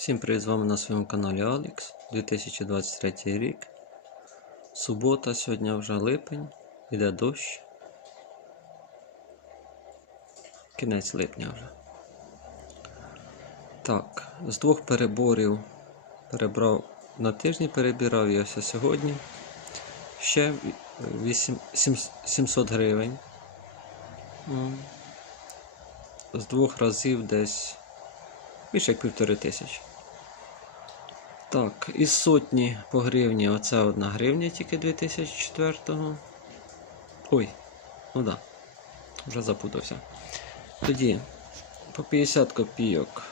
Всім привіт з вами на своєму каналі Алікс 2023 рік. Субота, сьогодні вже липень, іде дощ. Кінець липня вже. Так, з двох переборів перебрав на тижні перебирав і ось сьогодні. Ще 8, 700 гривень. З двох разів десь більше як півтори тисячі. Так, із сотні по гривні оце одна гривня тільки 2004-го. Ой, ну да, вже запутався. Тоді по 50 копійок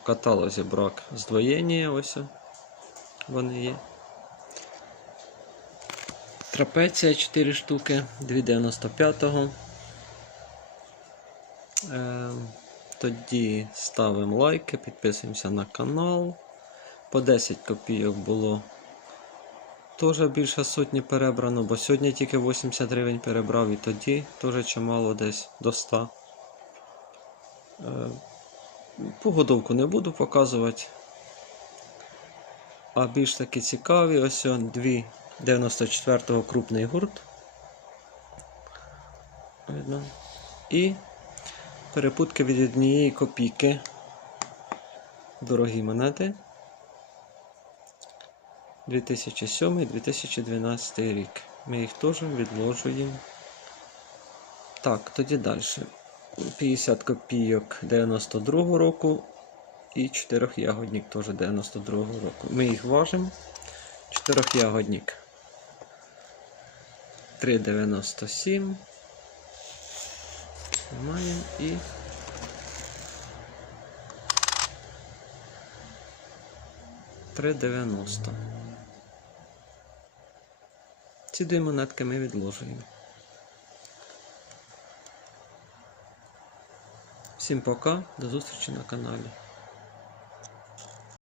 в каталозі брак здвоєння, ось вони є. Трапеція 4 штуки, 2,95. Е, тоді ставимо лайки, підписуємося на канал. По 10 копійок було теж більше сотні перебрано, бо сьогодні тільки 80 гривень перебрав і тоді теж чимало десь до 100. Е, Погодовку не буду показувати. А більш такі цікаві, ось он, дві 94-го крупний гурт. Видно. І перепутки від однієї копійки. Дорогі монети. 2007-2012 рік. Ми їх теж відложуємо. Так, тоді далі. 50 копійок 92 року і 4 ягодник теж 92 року. Ми їх важимо. 4 ягодник 3,97. Маємо і Три дев'яносто. Ці дві монетки ми відложуємо. Всім пока, до зустрічі на каналі.